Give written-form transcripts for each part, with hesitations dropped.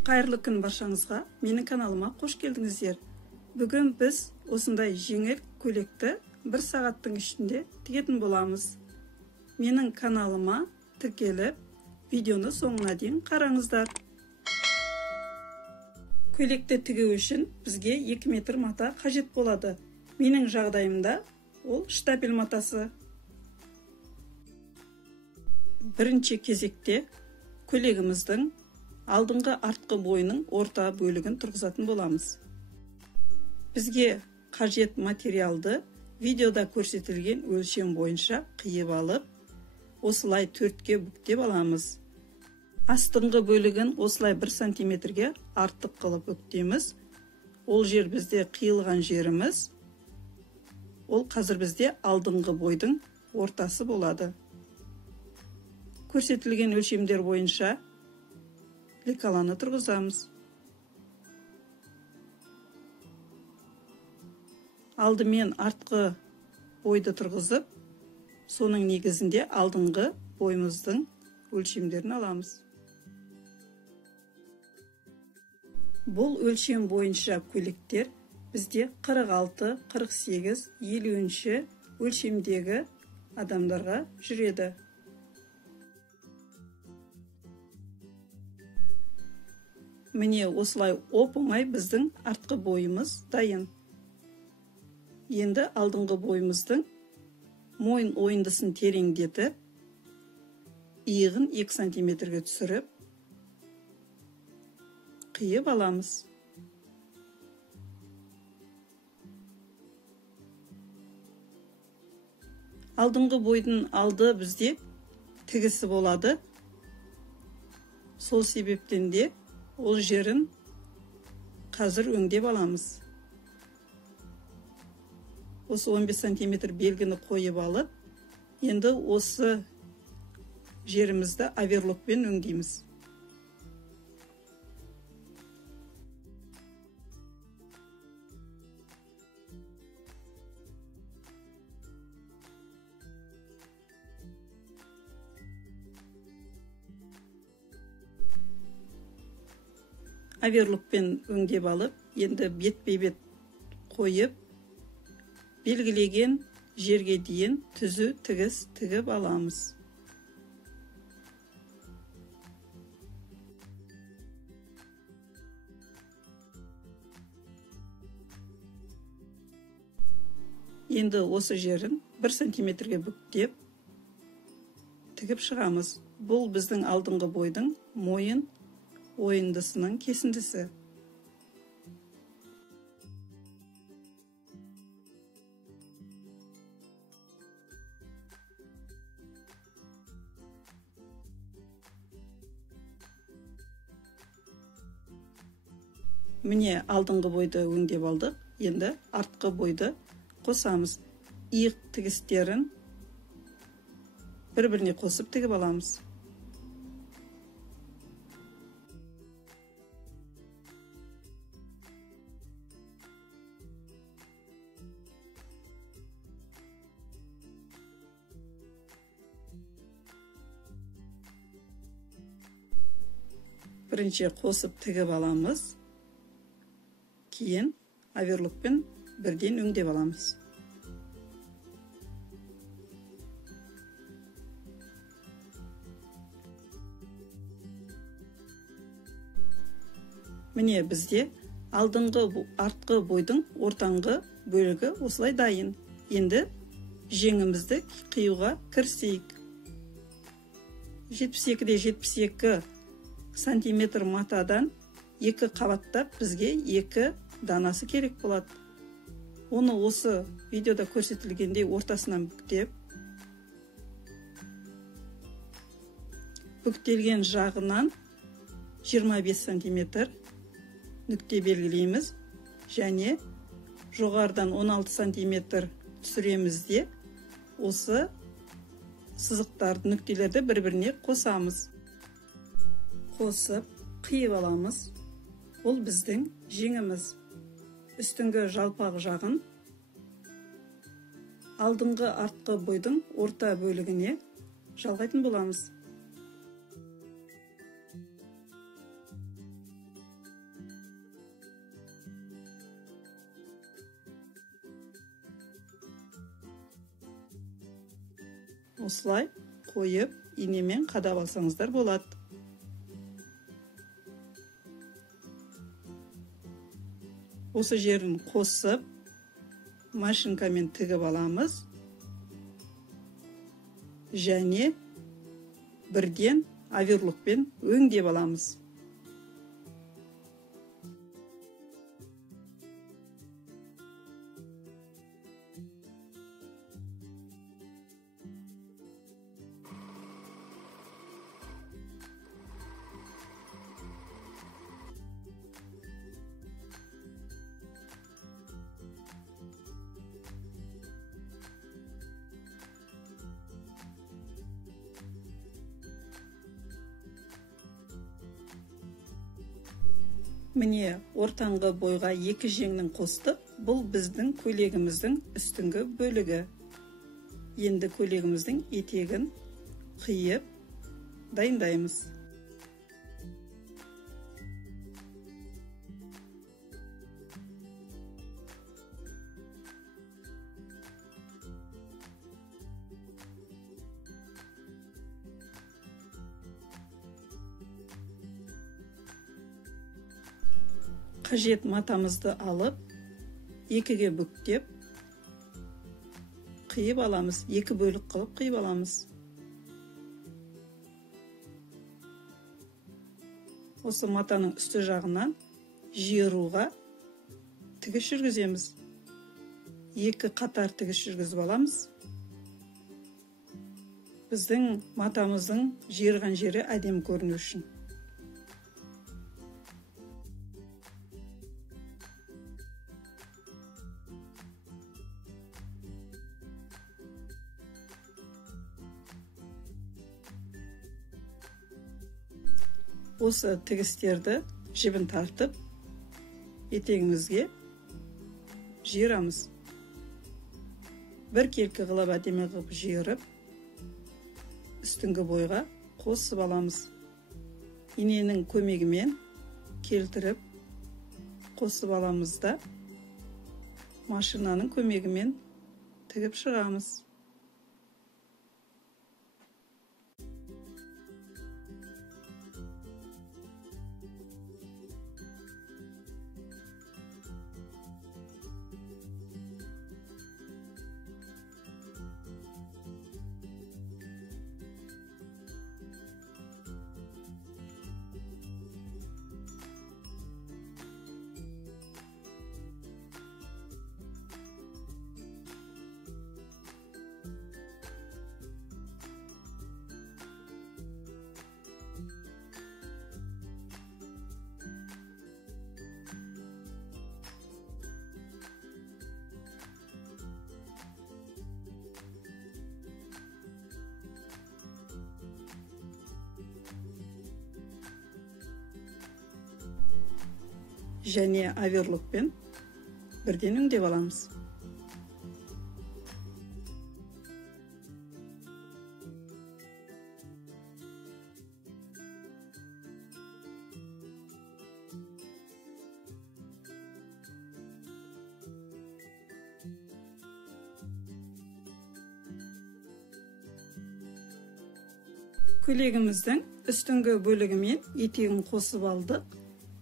Қайырлы күн баршаңызға, менің каналыма қош келдіңіздер. Бүгін біз осындай жеңіл көйлекті 1 сағаттың ішінде тігетін боламыз. Менің каналыма тіркеліп, видеоны соңына дейін қараңыздар. Көйлекті тігу үшін бізге 2 метр мата қажет болады. Менің жағдайымда ол штапель матасы. Бірінші кезекте көйлегіміздің алдыңғы артқы бойының орта бөлігін тұрғызатын боламыз. Бізге қажет материалды видеода көрсетілген өлшем бойынша қиып алып, осылай 4-ке бүктеп аламыз. Астыңғы бөлігін осылай 1 сантиметрге артық қылып бүктеміз. Ол жер бізде қиылған жеріміз. Ол қазір бізде алдыңғы бойдың ортасы болады. Көрсетілген өлшемдер бойынша лекаланы тұрғызамыз. Алдымен артқы бойды тұрғызып, соның негізінде алдыңғы бойымыздың өлшемдерін аламыз. Бұл өлшем бойынша көйлектер бізде 46, 48, 50 өлшемдегі адамдарға жүреді. Міне осылай оп-оңай біздің артқы бойымыз дайын. Енді алдыңғы бойымыздың мойын ойындысын тереңдетіп, иығын 2 сантиметрге түсіріп, қиып аламыз. Алдыңғы бойдың алды бізде тігісі болады. Сол себептен де ол жерін қазір өңдеп аламыз. Осы 15 сантиметр белгіні қойып алып, енді осы жерімізді оверлокпен өңдейміз. Оверлокпен өңдеп алып, енді бетпе-бет қойып, белгілеген жерге дейін түзу тігіс тігіп аламыз. Енді осы жерін 1 сантиметрге бүктеп тігіп шығамыз. Бұл біздің алдыңғы бойдың мойын ойындысының кесіндісі. Міне алдыңғы бойды өңдеп алдық. Енді артқы бойды қосамыз. Иық тігістерін бір-біріне қосып тігіп аламыз. Бірінші қосып тігіп аламыз. Кейін оверлокпен бірден өңдеп аламыз. Міне бізде алдыңғы артқы бойдың ортаңғы бөлігі осылай дайын. Енді жеңімізді қиюға кірісейік. 72-де 72 сантиметр матадан 2 қабаттап бізге 2 данасы керек болады. Оны осы видеода көрсетілгендей ортасынан бүктеп, бүктелген жағынан 25 сантиметр нүкте белгілейміз, және жоғарыдан 16 сантиметр түсіреміз де, осы сызықтарды, нүктелерді бір-біріне қосамыз. Қосып, қиып аламыз. Ол біздің жеңіміз. Үстіңгі жалпақ жағын алдыңғы артқы бойдың орта бөлігіне жалғайтын боламыз. осылай қойып, инемен қадап алсаңыздар болады. Осы жерін қосып, машинкамен тігіп аламыз. Және бірден оверлокпен өңдеп аламыз. Міне, ортаңғы бойға екі жеңнің қостық. Бұл біздің көйлегіміздің үстіңгі бөлігі. Енді көйлегіміздің етегін қиып дайындаймыз. Қажет матамызды алып, екіге бүктеп, қиып аламыз. Екі бөлік қылып қиып аламыз. Осы матаның үсті жағынан жиыруға тігіс жүргіземіз. Екі қатар тігіс жүргізіп аламыз. Біздің матамыздың жиырған жері әдемі көріну үшін. Осы тігістерді жібін тартып, етегімізге жиырамыз. Бір келкі қылып әдемі қылып жиырып, үстіңгі бойға қосып аламыз. Иненің көмегімен келтіріп қосып аламыз да, машинаның көмегімен тігіп шығамыз. Және оверлокпен бірден өңдеп аламыз. Көйлегіміздің үстіңгі бөлігімен етегін қосып алдық.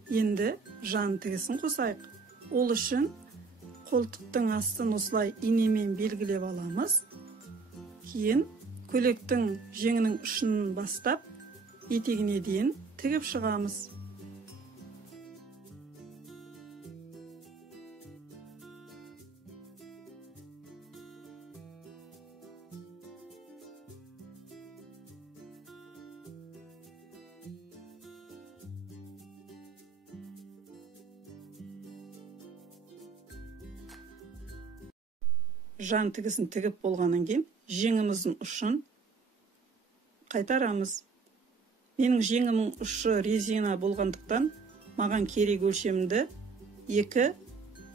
Енді жан тігісін қосайық. Ол үшін қолтықтың астын осылай инемен белгілеп аламыз. Кейін көйлектің жеңінің ұшынан бастап етегіне дейін тігіп шығамыз. Жан тігісін тігіп болғаннан кейін жеңіміздің ұшын қайтарамыз. Менің жеңімнің ұшы резина болғандықтан маған керек өлшемді 2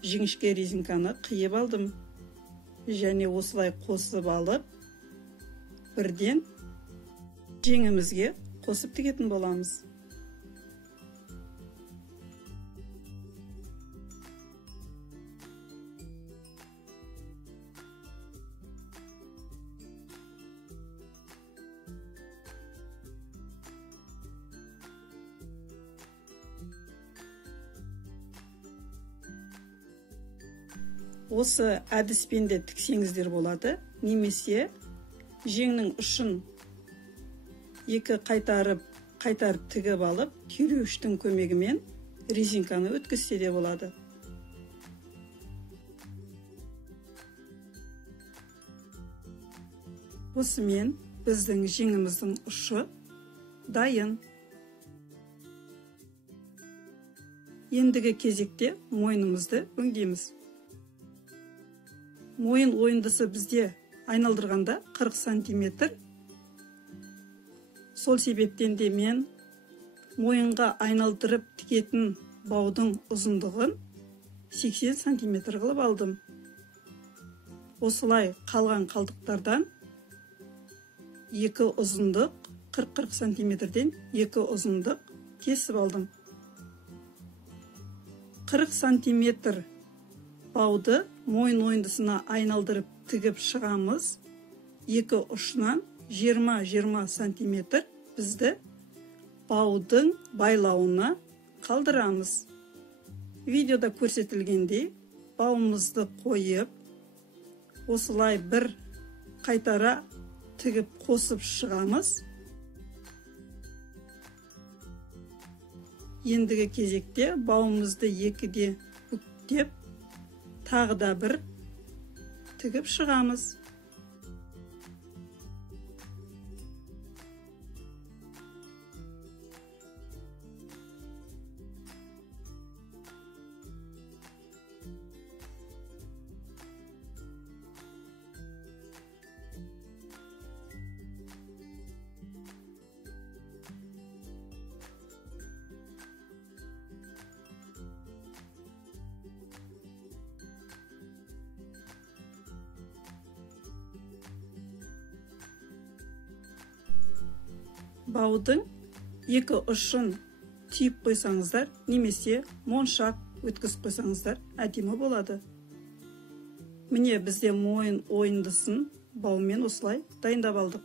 жіңішке резинканы қиып алдым. Және осылай қосып алып, бірден жеңімізге қосып тігетін боламыз. Осы әдіспен де тіксеңіздер болады, немесе жеңнің ұшын екі қайтарып тігіп алып, түйреуіштің көмегімен резинканы өткізсе де болады. Осымен біздің жеңіміздің ұшы дайын. Ендігі кезекте мойнымызды өңдейміз. Мойын ойындысы бізде айналдырғанда 40 сантиметр. Сол себептен де мен мойынға айналдырып тігетін баудың ұзындығын 80 сантиметр қылып алдым. Осылай қалған қалдықтардан екі ұзындық, 40-40 сантиметрден екі ұзындық кесіп алдым. 40 сантиметр бауды мойын ойындысына айналдырып тігіп шығамыз. Екі ұшынан 20-20 сантиметр бізді баудың байлауына қалдырамыз. Видеода көрсетілгендей бауымызды қойып, осылай бір қайтара тігіп қосып шығамыз. Ендігі кезекте бауымызды екіде бүктеп, тағы да бір тігіп шығамыз. Баудың екі ұшын түйіп қойсаңыздар, немесе моншақ өткізіп қойсаңыздар, әдемі болады. Міне бізде мойын ойындысын баумен осылай дайындап алдық.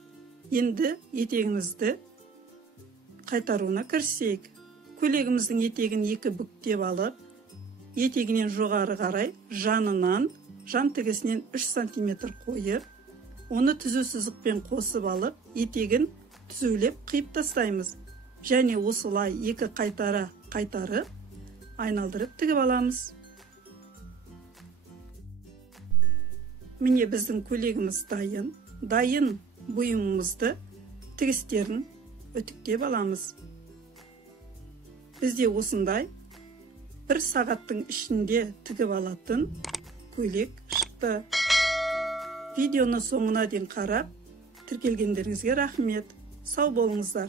Енді етегімізді қайтаруына кірісейік. Көйлегіміздің етегін екі бүктеп алып, етегінен жоғары қарай жанынан, жан тігісінен 3 сантиметр қойып, оны түзу сызықпен қосып алып, етегін түзулеп қиып тастаймыз. Және осылай екі қайтара қайтарып, айналдырып тігіп аламыз. Міне біздің көйлегіміз дайын. Дайын бұйымымызды тігістерін үтіктеп аламыз. Бізде осындай бір сағаттың ішінде тігіп алатын көйлек шықты. Видеоны соңына дейін қарап, тіркелгендеріңізге рахмет. Сау болыңыздар.